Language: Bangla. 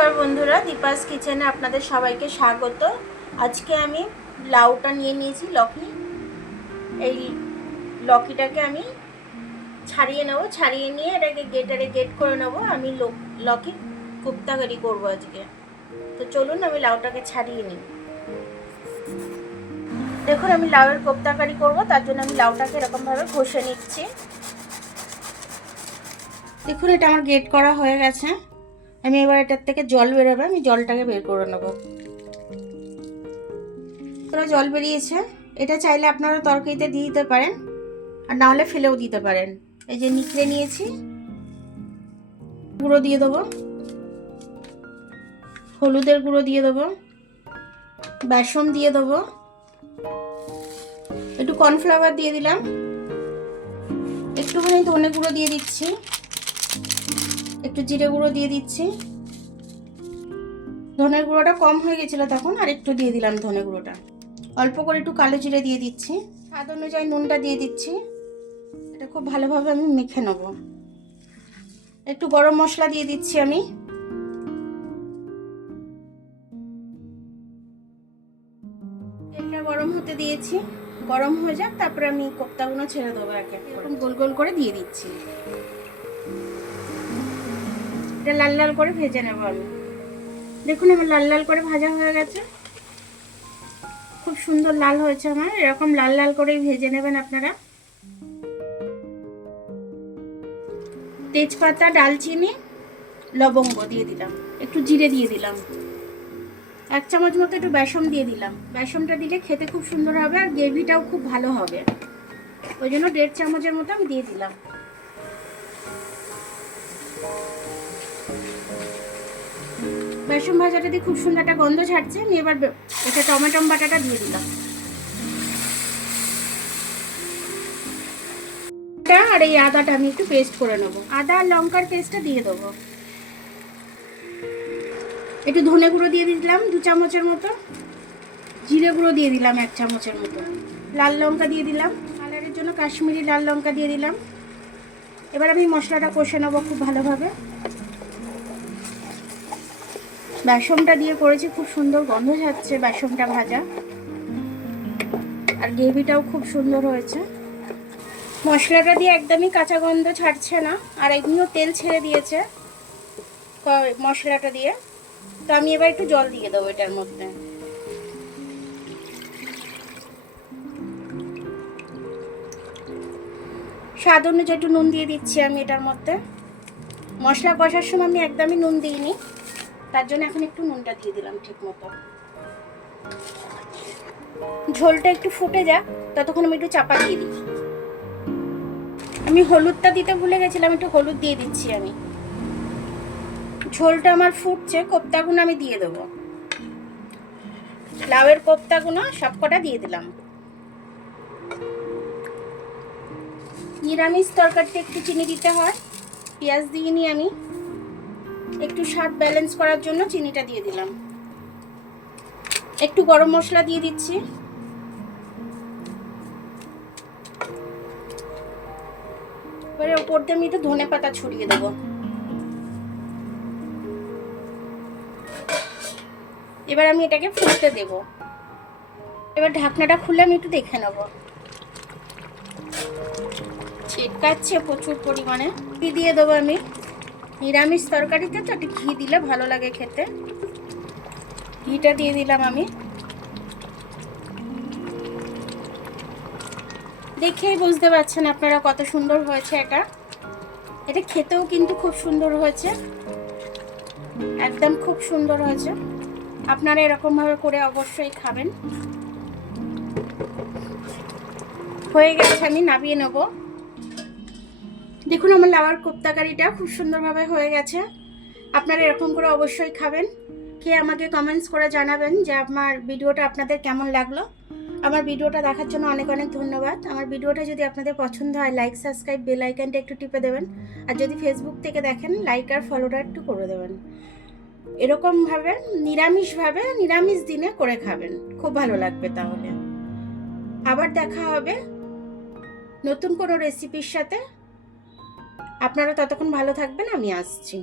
নমস্কার বন্ধুরা, দীপাস কিচেনে আপনাদের সবাইকে স্বাগত। আজকে আমি লাউটা নিয়ে নিয়েছি, লকি। এই লকিটাকে আমি ছাড়িয়ে নেব, ছাড়িয়ে নিয়ে এটাকে গ্রেটারে গ্রেট করে নেব। আমি লকি কোপ্তা কারি করবো আজকে। তো চলুন আমি লাউটাকে ছাড়িয়ে নিই। দেখুন, আমি লাউয়ের কোপ্তা কারি করবো, তার জন্য আমি লাউটাকে এরকমভাবে ঘষে নিচ্ছি। দেখুন, এটা আমার গ্রেট করা হয়ে গেছে। আমি এবার এটার থেকে জল বেরোবে, আমি জলটাকে বের করে নেব। পুরো জল বেরিয়েছে। এটা চাইলে আপনারা তরকারিতে দিয়ে দিতে পারেন, আর না হলে ফেলেও দিতে পারেন। এই যে নিকড়ে নিয়েছি, গুঁড়ো দিয়ে দেবো, হলুদের গুঁড়ো দিয়ে দেবো, বেসন দিয়ে দেবো, একটু কর্নফ্লাওয়ার দিয়ে দিলাম, একটুখানি ধনে গুঁড়ো দিয়ে দিচ্ছি, একটু জিরে গুঁড়ো দিয়ে দিচ্ছি। ধনের গুঁড়োটা কম হয়ে গেছিলো তখন, আর একটু দিয়ে দিলাম ধনে গুঁড়োটা। অল্প করে একটু কালো জিরে দিয়ে দিচ্ছি, স্বাদ অনুযায়ী নুনটা দিয়ে দিচ্ছি। এটা খুব ভালোভাবে আমি মেখে নেব। একটু গরম মশলা দিয়ে দিচ্ছি আমি। তেলটা গরম হতে দিয়েছি, গরম হয়ে যাক, তারপরে আমি কোপ্তাগুলো ছেড়ে দেবো। এরকম গোল গোল করে দিয়ে দিচ্ছি। এটা লাল লাল করে ভেজে নেবো আমি। দেখুন, আমার লাল লাল করে ভাজা হয়ে গেছে, খুব সুন্দর লাল হয়েছে আমার। এরকম লাল লাল করেই ভেজে নেবেন আপনারা। তেজপাতা, ডালচিনি, লবঙ্গ দিয়ে দিলাম, একটু জিরে দিয়ে দিলাম, 1 চামচ মতো একটু বেসন দিয়ে দিলাম। বেসনটা দিলে খেতে খুব সুন্দর হবে, আর গ্রেভিটাও খুব ভালো হবে। ওই জন্য 1.5 চামচের মতো আমি দিয়ে দিলাম। বেসন ভাজাটা দিয়ে খুব সুন্দর একটা গন্ধ ছাড়ছে। আমি এবার এটা টমেটো বাটাটা দিয়ে দিলাম, আর এই আদাটা আমি একটু পেস্ট করে নেব। আদা আর লঙ্কার পেস্টটা দিয়ে দেবো। একটু ধনে গুঁড়ো দিয়ে দিলাম 2 চামচের মতো, জিরে গুঁড়ো দিয়ে দিলাম 1 চামচের মতো, লাল লঙ্কা দিয়ে দিলাম, কালারের জন্য কাশ্মীরি লাল লঙ্কা দিয়ে দিলাম। এবার আমি মশলাটা কষে নেবো খুব ভালোভাবে। বেসনটা দিয়ে করেছি, খুব সুন্দর গন্ধ ছাড়ছে বেসনটা ভাজা, আর গ্রেভিটাও খুব সুন্দর হয়েছে। মশলাটা দিয়ে একদমই কাঁচা গন্ধ ছাড়ছে না, আর এমনিও তেল ছেড়ে দিয়েছে মশলাটা দিয়ে। তো আমি এবার একটু জল দিয়ে দেবো এটার মধ্যে। স্বাদ অনুযায়ী একটু নুন দিয়ে দিচ্ছি আমি এটার মধ্যে। মশলা কষার সময় আমি একদমই নুন দিইনি, তার জন্য এখন একটু নুনটা দিয়ে দিলাম ঠিক মতো। ঝোলটা একটু ফুটে যাক, ততক্ষণ আমি একটু চাপা দিয়ে দিই। আমি হলুদটা দিতে ভুলে গেছিলাম, একটু হলুদ দিয়ে দিচ্ছি আমি। ঝোলটা আমার ফুটছে, কোপ্তাগুলো আমি দিয়ে দেবো। লাউয়ের কোপ্তাগুলো সবকটা দিয়ে দিলাম। নিরামিষ তরকারিতে একটু চিনি দিতে হয়, পেঁয়াজ দিইনি আমি। একটু স্বাদ ব্যালেন্স করার জন্য চিনিটা দিয়ে দিলাম। একটু গরম মশলা দিয়ে দিচ্ছি। এবারে ওপর দিয়ে আমি একটু ধনে পাতা ছড়িয়ে দেবো। এবার আমি এটাকে ফুটতে দেব। এবার ঢাকনাটা খুলে আমি একটু দেখে নেব। ছিটকাচ্ছে প্রচুর পরিমাণে। ঘি দিয়ে দেবো আমি। নিরামিষ তরকারিতে তো একটু ঘি দিলে ভালো লাগে খেতে। ঘিটা দিয়ে দিলাম আমি। দেখেই বুঝতে পারছেন আপনারা কত সুন্দর হয়েছে এটা। এটা খেতেও কিন্তু খুব সুন্দর হয়েছে, একদম খুব সুন্দর হয়েছে। আপনারা এরকমভাবে করে অবশ্যই খাবেন। হয়ে গেছে, আমি নামিয়ে নেব। দেখুন, আমার লাউয়ের কোপ্তা কারিটা খুব সুন্দরভাবে হয়ে গেছে। আপনারা এরকম করে অবশ্যই খাবেন। খেয়ে আমাকে কমেন্টস করে জানাবেন যে আমার ভিডিওটা আপনাদের কেমন লাগলো। আমার ভিডিওটা দেখার জন্য অনেক অনেক ধন্যবাদ। আমার ভিডিওটা যদি আপনাদের পছন্দ হয়, লাইক, সাবস্ক্রাইব, বেল আইকনটা একটু টিপে দেবেন। আর যদি ফেসবুক থেকে দেখেন, লাইক আর ফলোটা একটু করে দেবেন। এরকমভাবে নিরামিষভাবে নিরামিষ দিনে করে খাবেন, খুব ভালো লাগবে। তাহলে আবার দেখা হবে নতুন কোনো রেসিপির সাথে। আপনারা ততক্ষণ ভালো থাকবেন, আমি আসছি।